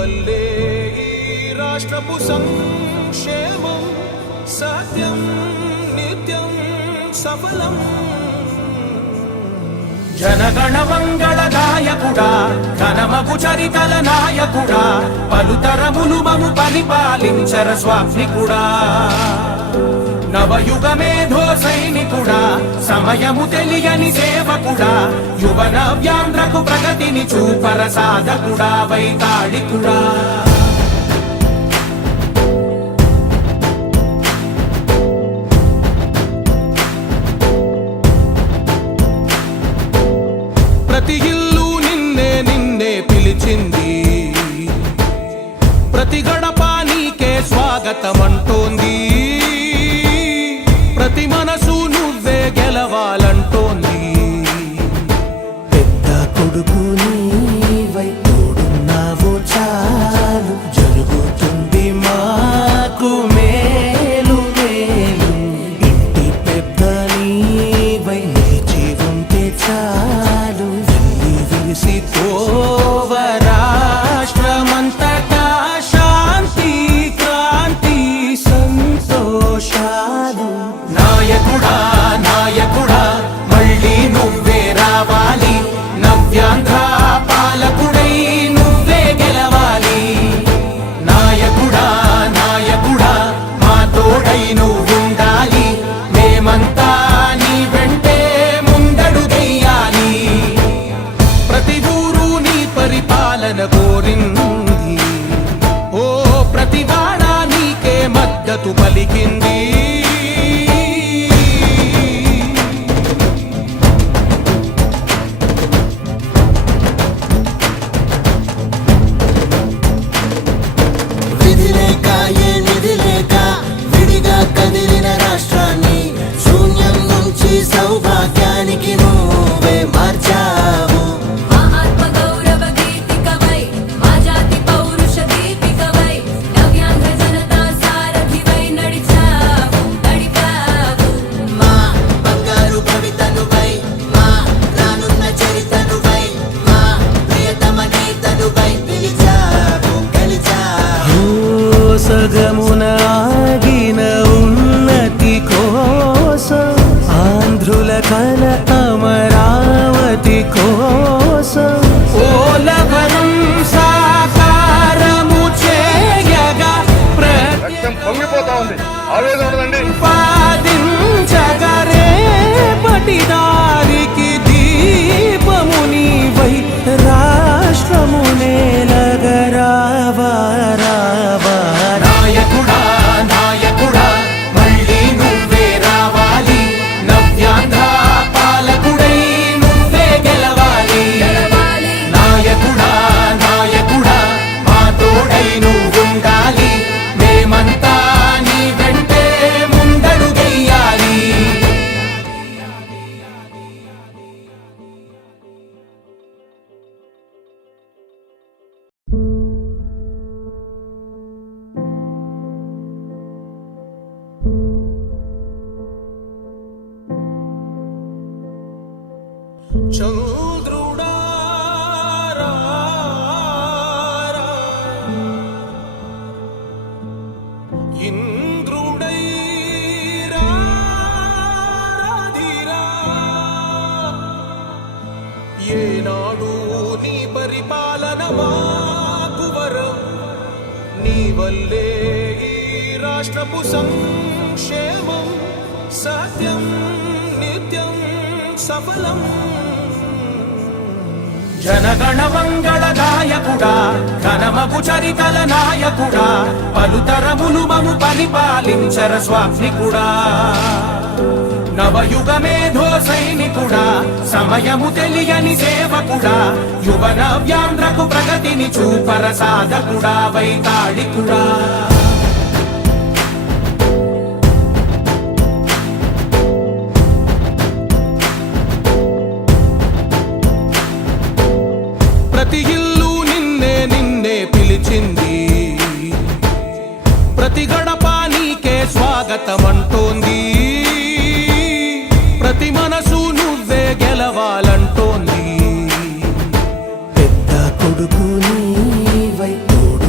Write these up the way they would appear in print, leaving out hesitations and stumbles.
వల్లే ఈ రాష్ట్రపు సంక్షేమం సత్యం నిత్యం సఫలం. జనగణ మంగళ నాయకుడా, ఘనమగు చరితల నాయకుడా, పలుతరములు మము పరిపాలించర స్వామికుడా. నవయుగ మేధో సైనికుడా, సమయము తెలియని సేవకుడా, యువన వ్యాంధ్రకు ప్రగతిని చూపర సాధకుడా, వైతాళికుడా. ప్రతి ఇల్లు నిన్నే నిన్నే పిలిచింది, ప్రతి గడప నీకే స్వాగతమంటోంది, ప్రతి మనసు నువ్వే గెలవాలంటోంది. పెద్ద కొడుకు నీవై తోడున్నావు చాలు, జరుగుతుంది మాకు మేలు మేలు. ఇంటి పెద్ద నీవై నిలిచి ఉంటే చాలు, వెళ్ళి విరిసి పోవ రాష్ట్రమంతటా శాంతి క్రాంతి సంతోషాలు. నాయకుడా నాయకుడా మళ్ళీ నువ్వే రావాలి, నవ్యాంధ్ర పాలకుడై నువ్వే గెలవాలి. నాయకుడా నాయకుడా మా తోడై నువ్వుండాలి, మేమంతా నీ వెంటే ముందడుగెయ్యాలి. ప్రతి ఊరు నీ పరిపాలన కోరింది, ఓ ప్రతి వాడ నీకే మద్దతు పలికింది. విధి లేక ఏ నిధి లేక విడిగా కదిలిన రాష్ట్రాన్ని శూన్యం నుంచి సౌభాగ్యానికి నువ్వే మార్చావు. మా ఆత్మ గౌరవ గీతికవై, మా జాతి పౌరుష దీపికవై, నవ్యాంధ్ర జనతా సారథివై నడిచావు నడిపావు. మా బంగారు భవితనువై, మా రానున్న చరితనువై, మా ప్రియతమ నేతనువై పిలిచావు గెలిచావు. సగమున ఆగిన ఉన్నతి కోసం, ఆంధ్రుల కల అమరావతి కోసం, పోలవరం సాకారము చేయగా రక్తం పొంగిపోతా ఉంది, ఆవేదన ఉండదండి. ప్రతిపాదించగా రేపటి దారికి దీపము నీవై రాష్ట్రము నేలగరావా రావా. నాయకుడా నాయకుడా మళ్ళీ నువ్వే రావాలి, నవ్యాంధ్ర పాలకుడై నువ్వే గెలవాలి. నాయకుడా నాయకుడా మా తోడై నువ్వుండాలి, మేమంతా నీ వెంటే ముందడుగెయ్యాలి. చంద్రుడా రా రా, ఇంద్రుడై రాధిరా. ఏనాడు నీ పరిపాలన మాకు వరం, నీ వల్లే ఈ రాష్ట్రపు సంక్షేమం సత్యం నిత్యం సఫలం. జనగణ మంగళ నాయకుడా, ఘనమగు చరితల నాయకుడా, పలుతరములు మము పరిపాలించర స్వామికుడా. నవయుగ మేధో సైనికుడా, సమయము తెలియని సేవకుడా, యువన వ్యాంధ్రకు ప్రగతిని చూపర సాధకుడా, వైతాళికుడా. ప్రతి ఇల్లు నిన్నే నిన్నే పిలిచింది, ప్రతి గడప నీకే స్వాగతమంటోంది, ప్రతి మనసు నువ్వే గెలవాలంటోంది. పెద్ద కొడుకు నీవై తోడు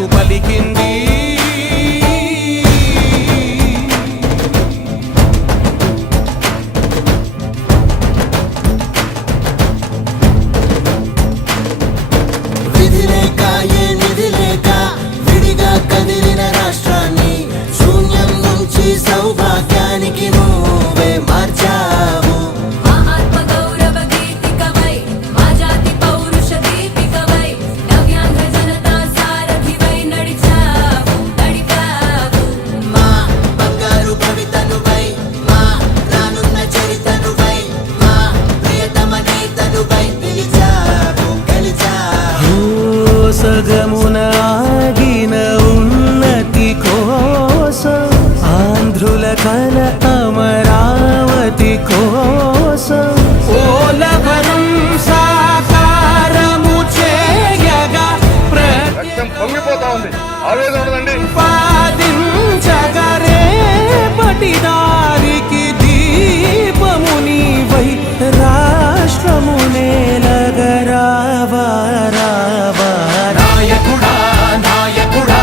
మద్దతు పలికింది. విధి లేక ఏ నిధి లేక విడిగా కదిలిన రాష్ట్రాన్ని శూన్యం నుంచి సౌభాగ్యానికి నువ్వే మార్చావు. మా ఆత్మ గౌరవ గీతికవై మా జాతి పౌరుష దీపికవై నవ్యాంధ్ర జనతా సారథివై నడిచావు నడిపావు. మా బంగారు భవితనువై మా రానున్న చరితనువై మా ప్రియతమ నేతనువై పిలిచావు గెలిచావు. సగమున ఆగిన ఉన్నతి కోసం ఆంధ్రుల కల అమరావతి కోసం పోలవరం సాకారము చేయగా రక్తం పొంగిపోతా ఉంది, ఆవేదన ఉండదండి. ప్రతిపాదించగరేపటి దారికి దీపము నీవై రాష్ట్రము నేలగరావా రావా. నాయకుడా నాయకుడా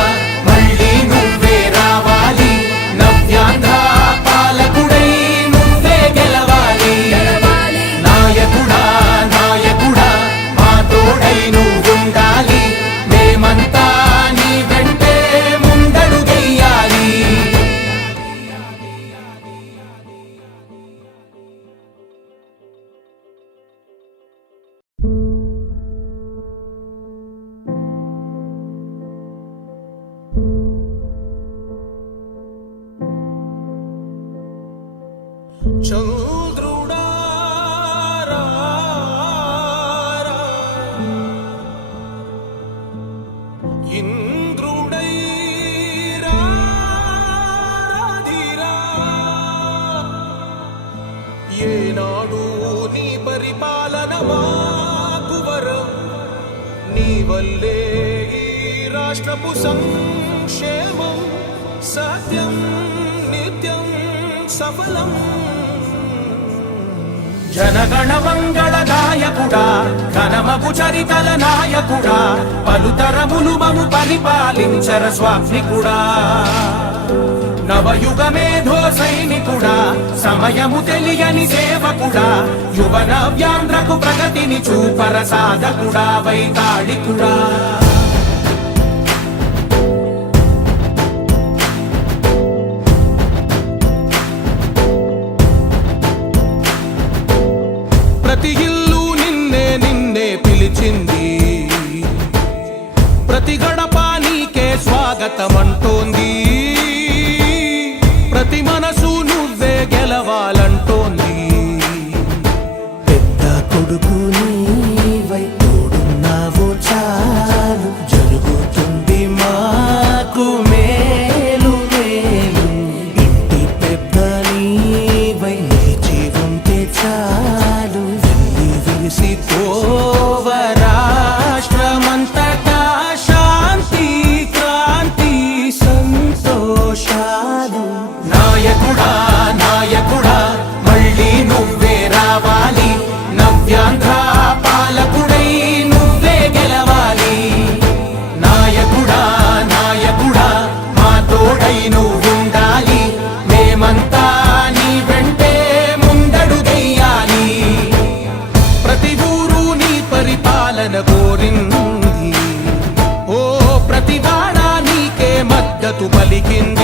మళ్ళీ నువ్వే రావాలి, నవ్యాంధ్ర పాలకుడై నువ్వే గెలవాలి. నాయకుడా నాయకుడా మా తోడై నువ్వుండాలి, మేమంతా నీ వెంటే ముందడుగెయ్యాలి. చంద్రుడా రా రా, ఇంద్రుడై రాధిరా. ఏనాడు నీ పరిపాలన మాకు వరం, నీ వల్లే ఈ రాష్ట్రపు సంక్షేమం సత్యం నిత్యం సఫలం. జనగణ మంగళ నాయకుడా ఘనమగు చరితల నాయకుడా పలుతరములు మము పరిపాలించర స్వామికుడా. నవయుగ మేధో సైనికుడా సమయము తెలియని సేవకుడా యువ నవ్యాంధ్రకు ప్రగతిని చూపర సాధకుడా వైతాళికుడా. ప్రతి ఇల్లు నిన్నే నిన్నే పిలిచింది, ప్రతి గడప నీకే స్వాగతమంటోంది, ప్రతి మనసు నువ్వే గెలవాలంటోంది. పెద్ద కొడుకు నీవై తోడున్నావు చాలు, జరుగుతుంది మాకు మేలు మేలు. ఇంటి పెద్ద నీవై నిలిచి ఉంటే చాలు, విరిసి పోవ రాష్ట్రమంతటా శాంతి క్రాంతి సంతోషాలు. నాయకుడా నాయకుడా మళ్ళీ నువ్వే రావాలి, నవ్యాంధ్ర పాలకుడై నువ్వే గెలవాలి. నాయకుడా నాయకుడా మా తోడై నువ్వుండాలి, మేమంతా నీ వెంటే ముందడుగెయ్యాలి. ప్రతి ఊరు నీ పరిపాలన కోరింది, ఓ ప్రతి వాడ నీకే మద్దతు పలికింది.